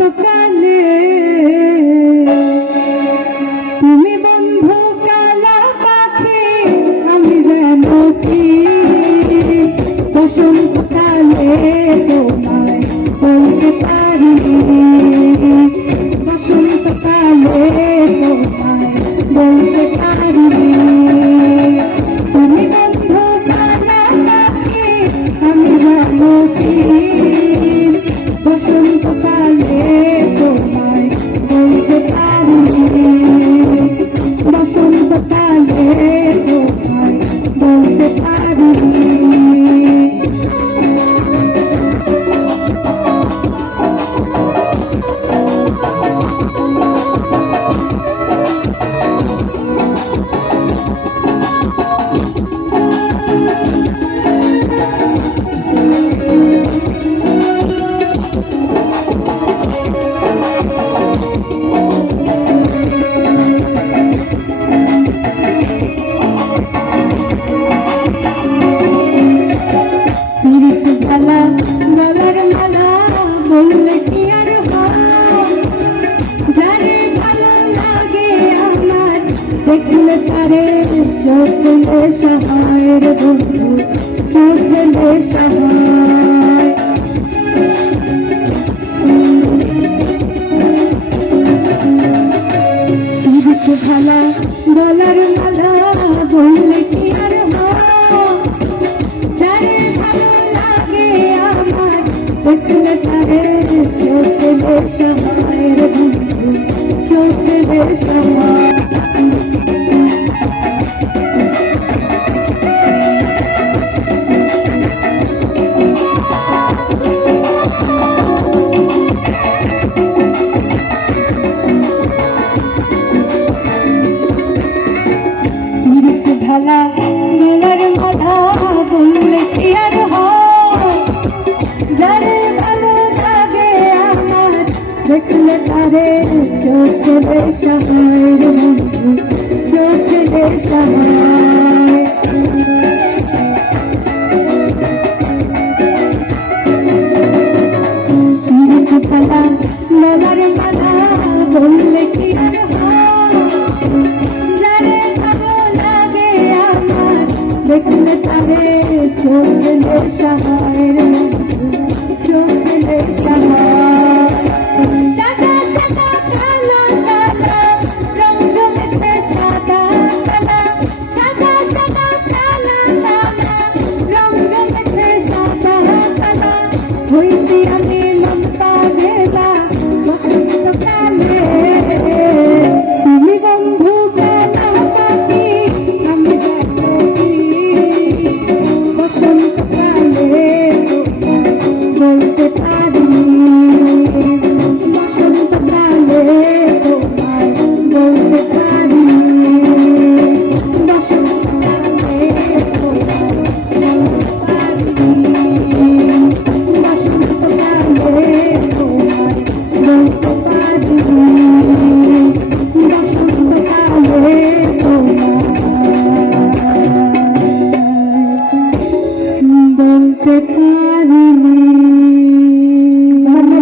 বসন্তকালে তুমি বন্ধু কালা পাখি, আমি যেন কি বসন্তকালে তোমায় বলতে পারি, বসন্তকালে তোমায় বলতে পারি। তুমি বন্ধু কালা পাখি, আমি যেন কি বসন্তকালে তোমায় বলতে পারি, বসন্তকালে তোমায় বলতে পারি। বললে কি আর হয়, যারে ভালো লাগে আমার দেখলে তারে চোখে সহায় রে বন্ধু, চোখে সহায়। ভালা গলার মালা বললে কি আর হয়, যারে ভালো লাগে আমার দেখলে তারে চোখে সহায় রে বন্ধু, চোখে সহায়। ভালা গলার মালা বললে কি আর হয়, যারে ভালো লাগে আমার দেখলে তারে চোখে সহায় রে বন্ধু, চোখে সহায়। ভালা গলার মালা বললে কি আর হয়, যারে ভালো লাগে আমার দেখলে তারে চোখে সহায় রে বন্ধু, চোখে সহায়।